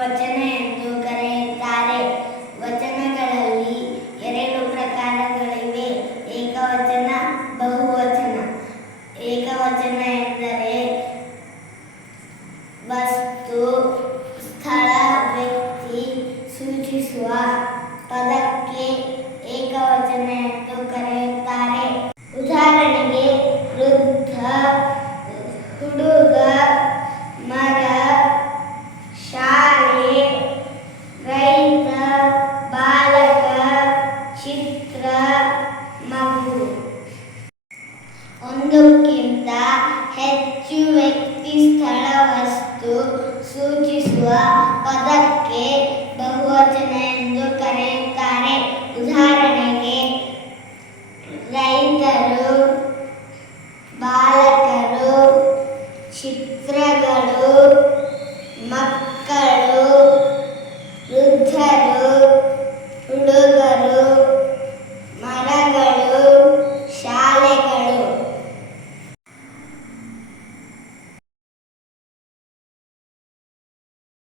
ವಚನ ಎಂದು ಕರೆಯುತ್ತಾರೆ. ವಚನಗಳಲ್ಲಿ ಎರಡು ಪ್ರಕಾರಗಳಿವೆ. ಏಕವಚನ, ಬಹುವಚನ. ಏಕವಚನ ಎಂದರೆ ವಸ್ತು, ಸ್ಥಳ, ವ್ಯಕ್ತಿ ಸೂಚಿಸುವ ಪದಕ್ಕೆ ಏಕವಚನ ಹೆಚ್ಚು ವ್ಯಕ್ತಿ ಸ್ಥಳ ವಸ್ತು